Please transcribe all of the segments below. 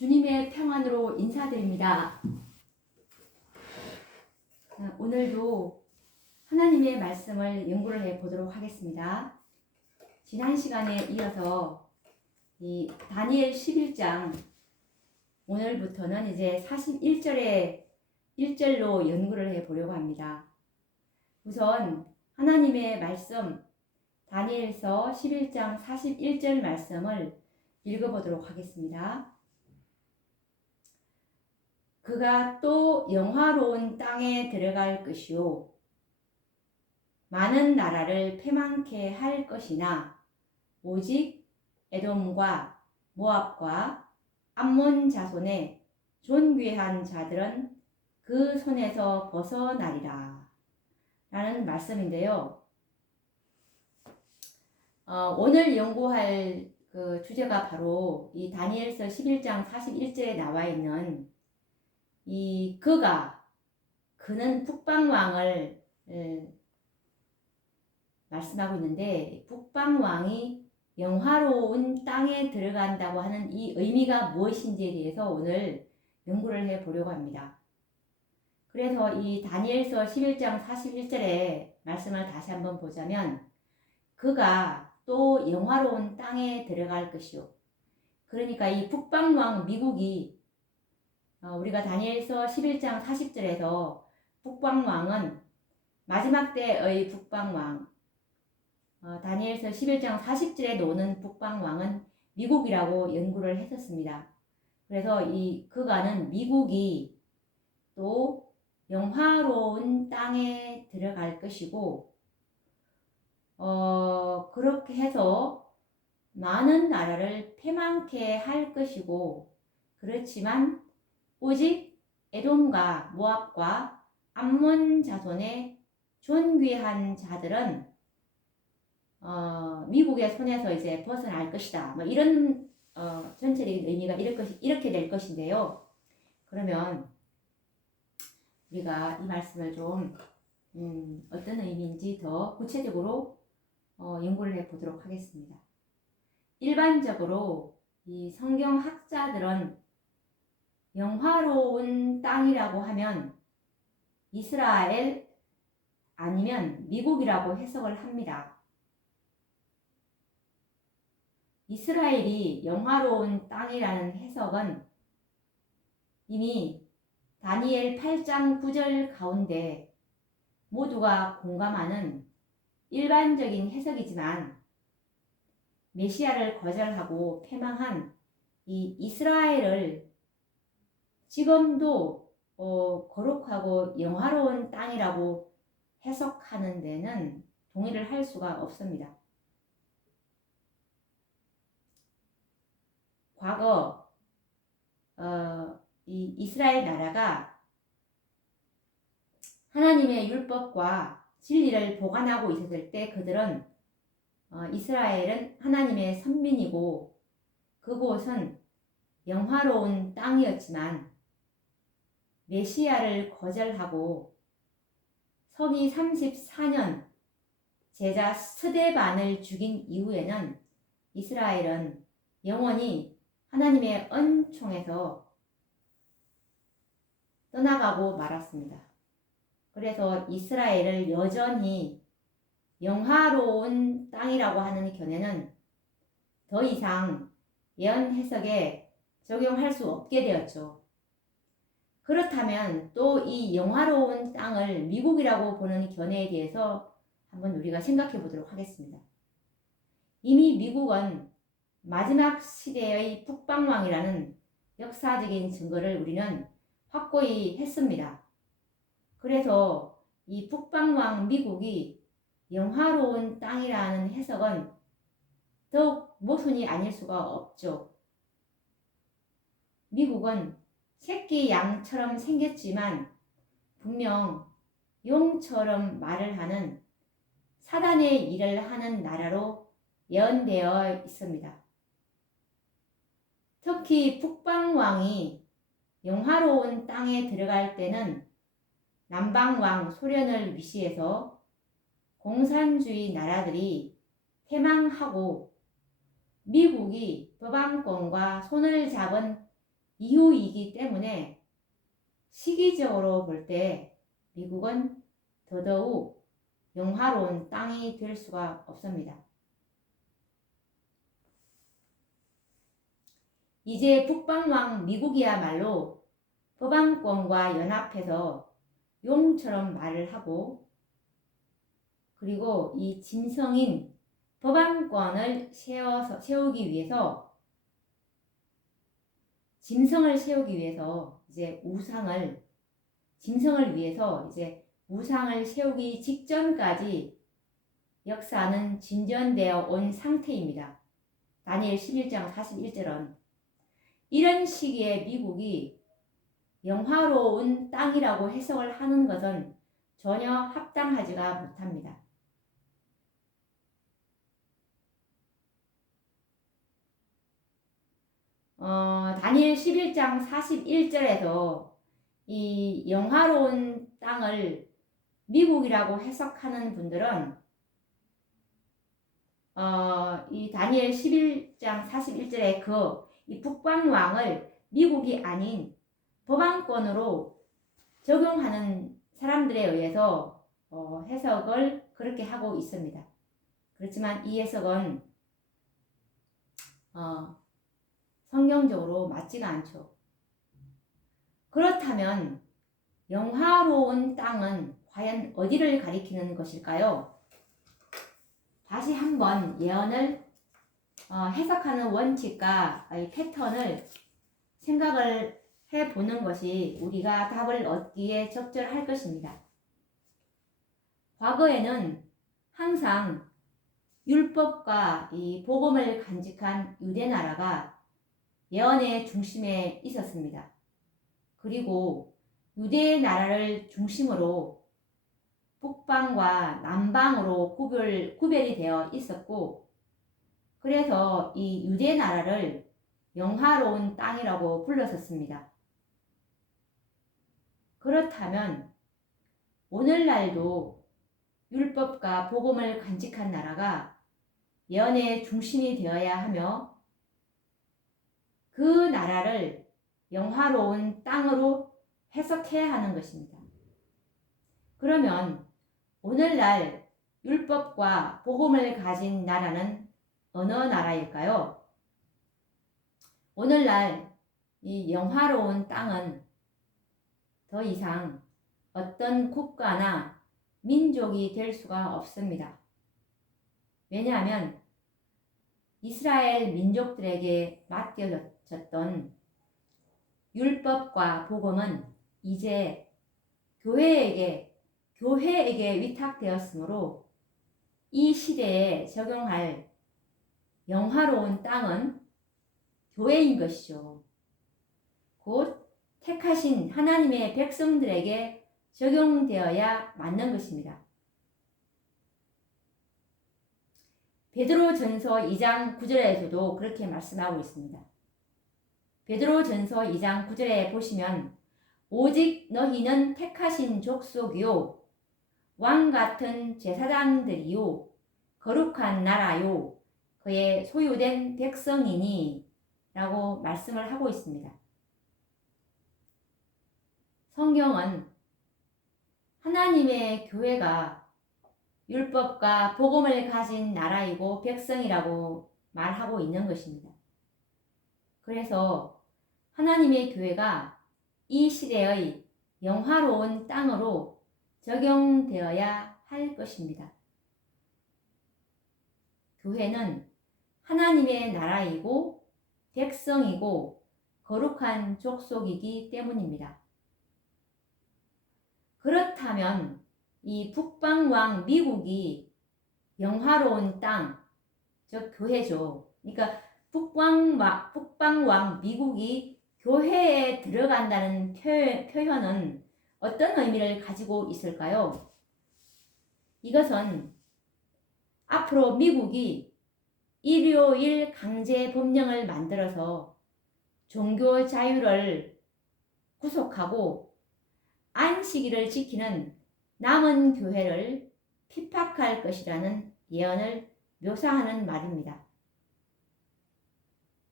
주님의 평안으로 인사드립니다. 오늘도 하나님의 말씀을 연구를 해 보도록 하겠습니다. 지난 시간에 이어서 이 다니엘 11장 오늘부터는 이제 41절에 1절로 연구를 해 보려고 합니다. 우선 하나님의 말씀 다니엘서 11장 41절 말씀을 읽어보도록 하겠습니다. 그가 또 영화로운 땅에 들어갈 것이요 많은 나라를 패망케 할 것이나 오직 에돔과 모압과 암몬 자손의 존귀한 자들은 그 손에서 벗어나리라 라는 말씀인데요. 오늘 연구할 그 주제가 바로 이 다니엘서 11장 41절에 나와 있는 이 그는 북방왕을 말씀하고 있는데, 북방왕이 영화로운 땅에 들어간다고 하는 이 의미가 무엇인지에 대해서 오늘 연구를 해 보려고 합니다. 그래서 이 다니엘서 11장 41절의 말씀을 다시 한번 보자면, 그가 또 영화로운 땅에 들어갈 것이요. 그러니까 이 북방왕 미국이 우리가 다니엘서 11장 40절에서 북방왕은 마지막 때의 북방왕, 다니엘서 11장 40절에 나오는 북방왕은 미국이라고 연구를 했었습니다. 그래서 이 그가는 미국이 또 영화로운 땅에 들어갈 것이고, 그렇게 해서 많은 나라를 패망케 할 것이고, 그렇지만 오직 에돔과 모압과 암몬 자손의 존귀한 자들은 미국의 손에서 이제 벗어날 것이다. 뭐 이런 전체적인 의미가 이렇게 될 것인데요. 그러면 우리가 이 말씀을 좀 어떤 의미인지 더 구체적으로 연구를 해 보도록 하겠습니다. 일반적으로 이 성경 학자들은 영화로운 땅이라고 하면 이스라엘 아니면 미국이라고 해석을 합니다. 이스라엘이 영화로운 땅이라는 해석은 이미 다니엘 8장 9절 가운데 모두가 공감하는 일반적인 해석이지만, 메시아를 거절하고 패망한 이 이스라엘을 지금도 거룩하고 영화로운 땅이라고 해석하는 데는 동의를 할 수가 없습니다. 과거 이 이스라엘 나라가 하나님의 율법과 진리를 보관하고 있었을 때 그들은 이스라엘은 하나님의 선민이고 그곳은 영화로운 땅이었지만, 메시아를 거절하고 서기 34년 제자 스데반을 죽인 이후에는 이스라엘은 영원히 하나님의 은총에서 떠나가고 말았습니다. 그래서 이스라엘을 여전히 영화로운 땅이라고 하는 견해는 더 이상 예언 해석에 적용할 수 없게 되었죠. 그렇다면 또 이 영화로운 땅을 미국이라고 보는 견해에 대해서 한번 우리가 생각해 보도록 하겠습니다. 이미 미국은 마지막 시대의 북방왕이라는 역사적인 증거를 우리는 확고히 했습니다. 그래서 이 북방왕 미국이 영화로운 땅이라는 해석은 더욱 모순이 아닐 수가 없죠. 미국은 새끼 양처럼 생겼지만 분명 용처럼 말을 하는 사단의 일을 하는 나라로 예언되어 있습니다. 특히 북방왕이 영화로운 땅에 들어갈 때는 남방왕 소련을 위시해서 공산주의 나라들이 패망하고 미국이 법안권과 손을 잡은 이후이기 때문에 시기적으로 볼 때 미국은 더더욱 영화로운 땅이 될 수가 없습니다. 이제 북방왕 미국이야말로 법안권과 연합해서 용처럼 말을 하고, 그리고 이 짐승인 법안권을 세우기 위해서, 짐승을 세우기 위해서 이제 짐승을 위해서 이제 우상을 세우기 직전까지 역사는 진전되어 온 상태입니다. 다니엘 11장 41절은 이런 시기에 미국이 영화로운 땅이라고 해석을 하는 것은 전혀 합당하지가 못합니다. 다니엘 11장 41절에서 이 영화로운 땅을 미국이라고 해석하는 분들은 이 다니엘 11장 41절에 이 북방왕을 미국이 아닌 법안권으로 적용하는 사람들에 의해서 해석을 그렇게 하고 있습니다. 그렇지만 이 해석은 성경적으로 맞지가 않죠. 그렇다면 영화로운 땅은 과연 어디를 가리키는 것일까요? 다시 한번 예언을 해석하는 원칙과 이 패턴을 생각을 해보는 것이 우리가 답을 얻기에 적절할 것입니다. 과거에는 항상 율법과 이 복음을 간직한 유대 나라가 예언의 중심에 있었습니다. 그리고 유대 나라를 중심으로 북방과 남방으로 구별이 되어 있었고, 그래서 이 유대 나라를 영화로운 땅이라고 불렀었습니다. 그렇다면 오늘날도 율법과 복음을 간직한 나라가 예언의 중심이 되어야 하며 그 나라를 영화로운 땅으로 해석해야 하는 것입니다. 그러면 오늘날 율법과 복음을 가진 나라는 어느 나라일까요? 오늘날 이 영화로운 땅은 더 이상 어떤 국가나 민족이 될 수가 없습니다. 왜냐하면 이스라엘 민족들에게 맡겨졌던 율법과 복음은 이제 교회에게 위탁되었으므로 이 시대에 적용할 영화로운 땅은 교회인 것이죠. 곧 택하신 하나님의 백성들에게 적용되어야 맞는 것입니다. 베드로전서 2장 9절에서도 그렇게 말씀하고 있습니다. 베드로전서 2장 9절에 보시면 오직 너희는 택하신 족속이요 왕 같은 제사장들이요 거룩한 나라요 그의 소유된 백성이니 라고 말씀을 하고 있습니다. 성경은 하나님의 교회가 율법과 복음을 가진 나라이고 백성이라고 말하고 있는 것입니다. 그래서 하나님의 교회가 이 시대의 영화로운 땅으로 적용되어야 할 것입니다. 교회는 하나님의 나라이고 백성이고 거룩한 족속이기 때문입니다. 그렇다면 이 북방왕 미국이 영화로운 땅, 즉 교회죠. 그러니까 북방왕 미국이 교회에 들어간다는 표현은 어떤 의미를 가지고 있을까요? 이것은 앞으로 미국이 일요일 강제 법령을 만들어서 종교 자유를 구속하고 안식일을 지키는 남은 교회를 핍박할 것이라는 예언을 묘사하는 말입니다.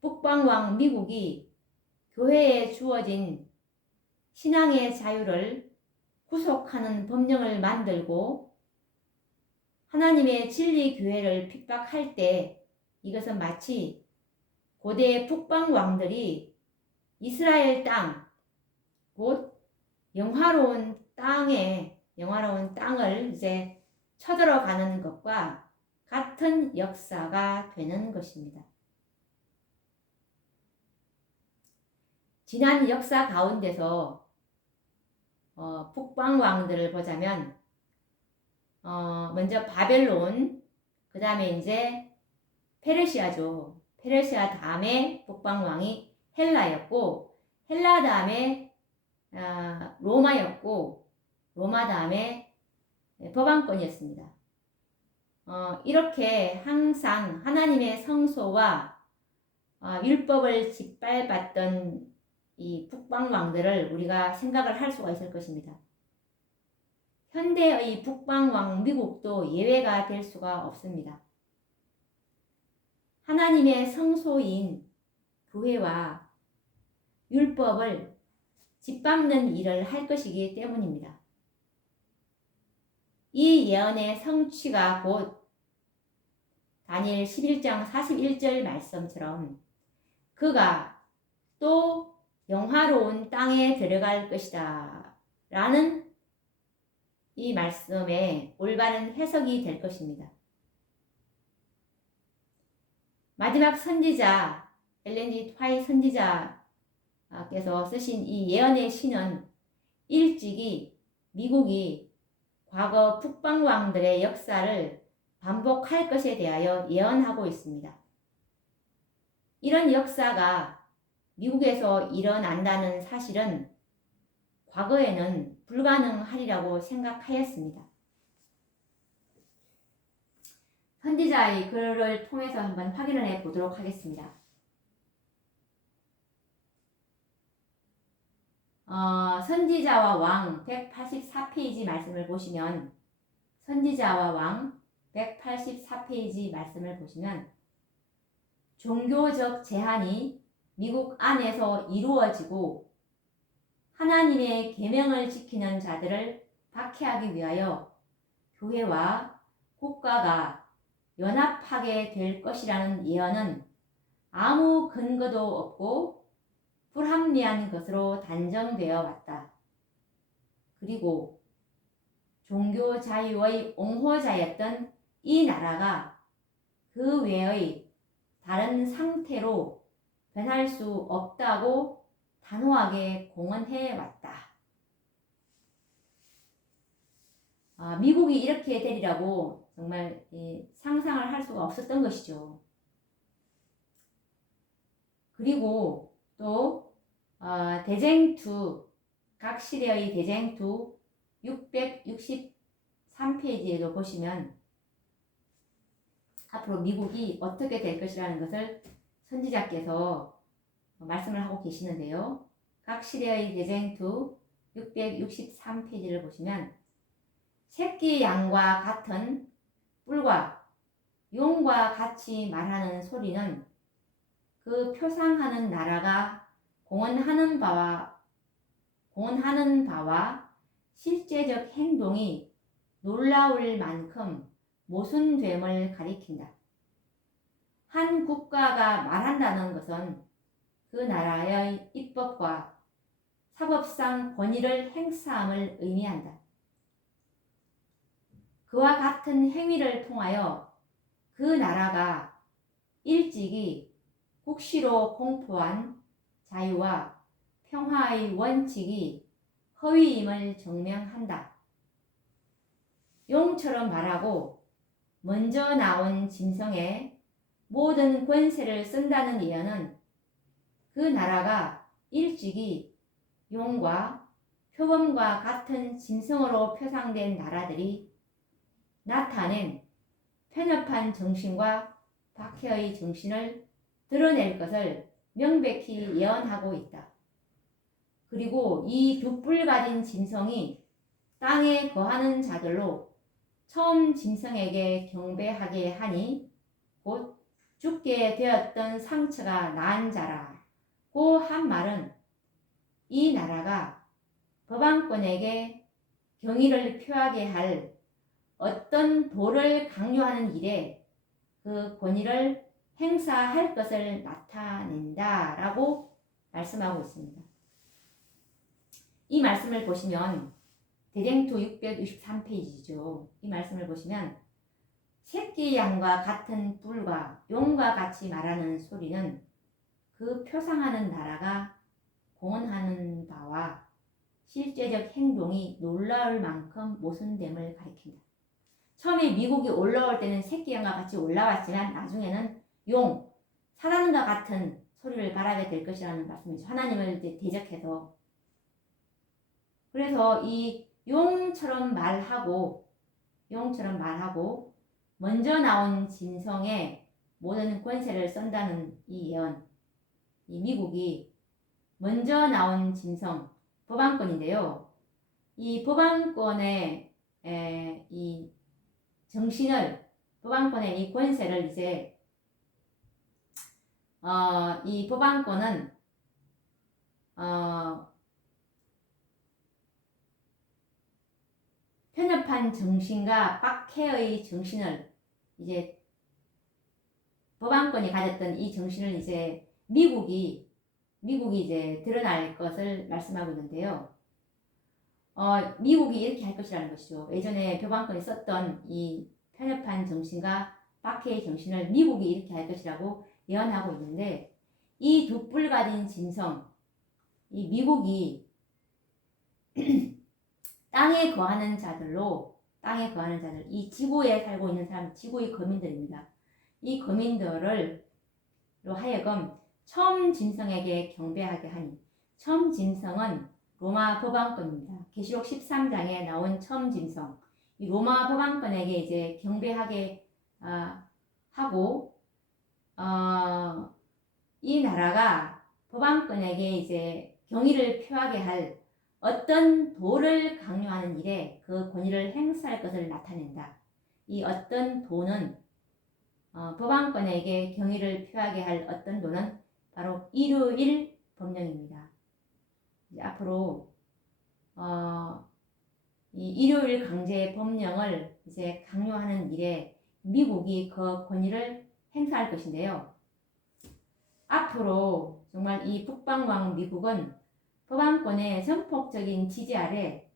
북방왕 미국이 교회에 주어진 신앙의 자유를 구속하는 법령을 만들고 하나님의 진리 교회를 핍박할 때 이것은 마치 고대 북방 왕들이 이스라엘 땅, 곧 영화로운 땅을 이제 쳐들어가는 것과 같은 역사가 되는 것입니다. 지난 역사 가운데서 북방 왕들을 보자면 먼저 바벨론, 그 다음에 이제 페르시아죠. 페르시아 다음에 북방 왕이 헬라였고, 헬라 다음에 로마였고, 로마 다음에 법왕권이었습니다. 이렇게 항상 하나님의 성소와 율법을 짓밟았던 이 북방 왕들을 우리가 생각을 할 수가 있을 것입니다. 현대의 북방 왕 미국도 예외가 될 수가 없습니다. 하나님의 성소인 교회와 율법을 짓밟는 일을 할 것이기 때문입니다. 이 예언의 성취가 곧 다니엘 11장 41절 말씀처럼 그가 또 영화로운 땅에 들어갈 것이다 라는 이 말씀의 올바른 해석이 될 것입니다. 마지막 선지자 엘렌 G. 화이트 선지자께서 쓰신 이 예언의 시는 일찍이 미국이 과거 북방 왕들의 역사를 반복할 것에 대하여 예언하고 있습니다. 이런 역사가 미국에서 일어난다는 사실은 과거에는 불가능하리라고 생각하였습니다. 선지자의 글을 통해서 한번 확인을 해 보도록 하겠습니다. 선지자와 왕 184페이지 말씀을 보시면 선지자와 왕 184페이지 말씀을 보시면 종교적 제한이 미국 안에서 이루어지고 하나님의 계명을 지키는 자들을 박해하기 위하여 교회와 국가가 연합하게 될 것이라는 예언은 아무 근거도 없고 불합리한 것으로 단정되어 왔다. 그리고 종교 자유의 옹호자였던 이 나라가 그 외의 다른 상태로 변할 수 없다고 단호하게 공언해 왔다. 미국이 이렇게 되리라고 정말 상상을 할 수가 없었던 것이죠. 그리고 또 대쟁투, 각 시대의 대쟁투 663페이지에도 보시면 앞으로 미국이 어떻게 될 것이라는 것을 선지자께서 말씀을 하고 계시는데요. 각 시대의 대쟁투 663페이지를 보시면 새끼 양과 같은 뿔과 용과 같이 말하는 소리는 그 표상하는 나라가 공언하는 바와 실제적 행동이 놀라울 만큼 모순됨을 가리킨다. 한 국가가 말한다는 것은 그 나라의 입법과 사법상 권위를 행사함을 의미한다. 그와 같은 행위를 통하여 그 나라가 일찍이 국시로 공포한 자유와 평화의 원칙이 허위임을 증명한다. 용처럼 말하고 먼저 나온 짐승의 모든 권세를 쓴다는 예언은 그 나라가 일찍이 용과 표범과 같은 짐승으로 표상된 나라들이 나타낸 편협한 정신과 박해의 정신을 드러낼 것을 명백히 예언하고 있다. 그리고 이 두 뿔 가진 짐승이 땅에 거하는 자들로 처음 짐승에게 경배하게 하니 곧 죽게 되었던 상처가 나은 자라고 참말은 이 나라가 법왕권에게 경의를 표하게 할 어떤 도를 강요하는 일에 그 권위를 행사할 것을 나타낸다라고 말씀하고 있습니다. 이 말씀을 보시면 대쟁투 663페이지죠. 이 말씀을 보시면 새끼 양과 같은 뿔과 용과 같이 말하는 소리는 그 표상하는 나라가 공언하는 바와 실제적 행동이 놀라울 만큼 모순됨을 가리킨다. 처음에 미국이 올라올 때는 새끼 양과 같이 올라왔지만 나중에는 용, 사단과 같은 소리를 말하게 될 것이라는 말씀이죠. 하나님을 이제 대적해서. 그래서 이 용처럼 말하고 먼저 나온 짐승의 모든 권세를 쓴다는 이 예언. 이 미국이 먼저 나온 짐승, 법왕권인데요. 이 법왕권의 이 정신을, 법왕권의 이 권세를 이제 이 법왕권은 편협한 정신과 박해의 정신을 이제 법왕권이 가졌던 이 정신을 이제 미국이 이제 드러날 것을 말씀하고 있는데요. 미국이 이렇게 할 것이라는 것이죠. 예전에 법왕권이 썼던 이 편협한 정신과 박해의 정신을 미국이 이렇게 할 것이라고 예언하고 있는데, 이 두 뿔 가진 짐승, 이 미국이 땅에 거하는 자들, 이 지구에 살고 있는 사람, 지구의 거민들입니다. 이 거민들로 하여금 처음 짐승에게 경배하게 하니, 처음 짐승은 로마 법왕권입니다. 계시록 13장에 나온 처음 짐승, 이 로마 법왕권에게 이제 경배하게 하고, 이 나라가 법왕권에게 이제 경의를 표하게 할 어떤 도를 강요하는 일에 그 권위를 행사할 것을 나타낸다. 이 어떤 도는 법왕권에게 경의를 표하게 할 어떤 도는 바로 일요일 법령입니다. 이제 앞으로 이 일요일 강제 법령을 이제 강요하는 일에 미국이 그 권위를 행사할 것인데요. 앞으로 정말 이 북방왕 미국은 법왕권의 전폭적인 지지 아래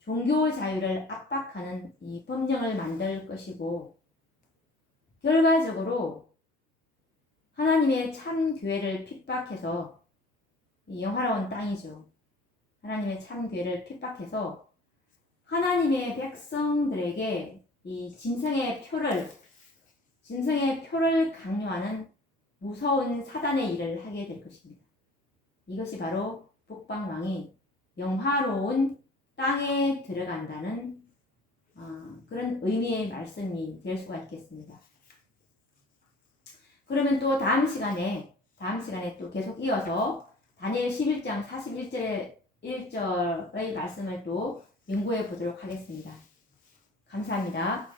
종교 자유를 압박하는 이 법령을 만들 것이고, 결과적으로 하나님의 참 교회를 핍박해서, 이 영화로운 땅이죠. 하나님의 참 교회를 핍박해서 하나님의 백성들에게 이 짐승의 표를 강요하는 무서운 사단의 일을 하게 될 것입니다. 이것이 바로 북방왕이 영화로운 땅에 들어간다는 그런 의미의 말씀이 될 수가 있겠습니다. 그러면 또 다음 시간에 또 계속 이어서 다니엘 11장 41절의 말씀을 또 연구해 보도록 하겠습니다. 감사합니다.